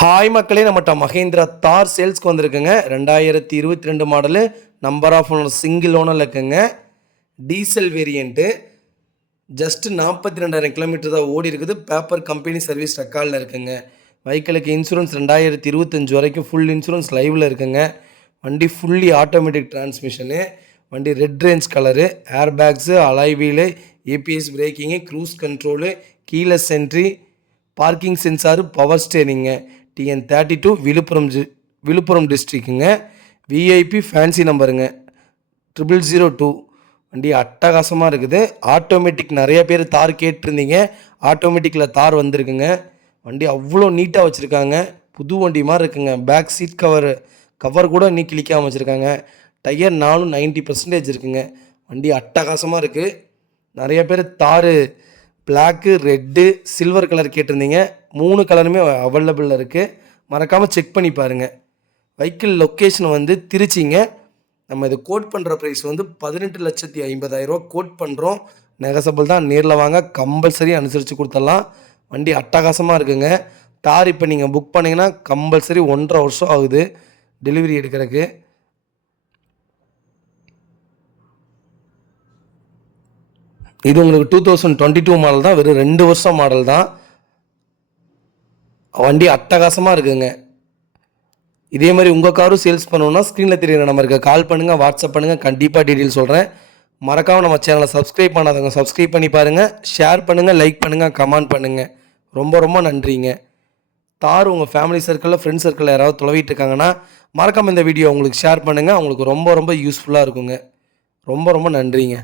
Hi மக்களே, நம்மகிட்ட மஹேந்திரா தார் சேல்ஸ்க்கு வந்திருக்குங்க. 2022 model, number of owner single ஓனரில் இருக்குங்க. Diesel variant. ஜஸ்ட்டு 42,000 கிலோமீட்டர் தான் ஓடி இருக்குது. பேப்பர் கம்பெனி சர்வீஸ் ரெக்கார்டில் இருக்குங்க. வெஹிக்கிளுக்கு இன்சூரன்ஸ் 2025 வரைக்கும் ஃபுல் இன்சூரன்ஸ் லைவில் இருக்குங்க. வண்டி ஃபுல்லி ஆட்டோமேட்டிக் டிரான்ஸ்மிஷனு. வண்டி red range colour, air bags, alloy wheel, ABS braking, cruise control, keyless entry, parking sensor, power ஸ்டேரிங்க. TN 32 விழுப்புரம் டிஸ்ட்ரிக்குங்க. விஐபி ஃபேன்சி நம்பருங்க 0002. வண்டி அட்டகாசமாக இருக்குது. ஆட்டோமேட்டிக் நிறைய பேர் தார் கேட்டிருந்தீங்க. ஆட்டோமேட்டிக்கில் தார் வந்திருக்குங்க. வண்டி அவ்வளோ நீட்டாக வச்சுருக்காங்க. புது வண்டி மாதிரி இருக்குங்க. பேக் சீட் கவர் கூட இன்னும் கிளிக்காமல் வச்சுருக்காங்க. டயர் 90% இருக்குங்க. வண்டி அட்டகாசமாக இருக்குது. நிறைய பேர் தார் பிளாக்கு, ரெட்டு, சில்வர் கலர் கேட்டிருந்தீங்க. 3 கலருமே அவைலபிளில் இருக்குது. மறக்காமல் செக் பண்ணி பாருங்கள். வெஹிக்கிள் லொக்கேஷன் வந்து திருச்சிங்க. நம்ம இது கோட் பண்ணுற ப்ரைஸ் வந்து 18,50,000 கோட் பண்ணுறோம். நெகசபிள் தான். நேரில் வாங்க, கம்பல்சரி அனுசரித்து கொடுத்துடலாம். வண்டி அட்டகாசமாக இருக்குங்க. தார் இப்போ நீங்கள் புக் பண்ணிங்கன்னா கம்பல்சரி 1.5 வருஷம் ஆகுது டெலிவரி எடுக்கிறதுக்கு. இது உங்களுக்கு 2022 மாடல் தான். வெறும் 2 வருஷம் மாடல் தான். வண்டி அட்டகாசமாக இருக்குங்க. இதே மாதிரி உங்கள் காரும் சேல்ஸ் பண்ணணுன்னா ஸ்க்ரீனில் தெரியுற நம்பருக்கு கால் பண்ணுங்கள், வாட்ஸ்அப் பண்ணுங்கள். கண்டிப்பாக டீட்டெயில் சொல்கிறேன். மறக்காமல் நம்ம சேனலை சப்ஸ்கிரைப் பண்ணாதவங்க சப்ஸ்கிரைப் பண்ணி பாருங்கள். ஷேர் பண்ணுங்கள், லைக் பண்ணுங்கள், கமெண்ட் பண்ணுங்கள். ரொம்ப ரொம்ப நன்றிங்க. தார் உங்கள் ஃபேமிலி சர்க்கிளில், ஃப்ரெண்ட்ஸ் சர்க்கிளில் யாராவது தொலைவிட்டு இருக்காங்கன்னா மறக்காமல் இந்த வீடியோ உங்களுக்கு ஷேர் பண்ணுங்கள். அவங்களுக்கு ரொம்ப ரொம்ப யூஸ்ஃபுல்லாக இருக்குங்க. ரொம்ப ரொம்ப நன்றிங்க.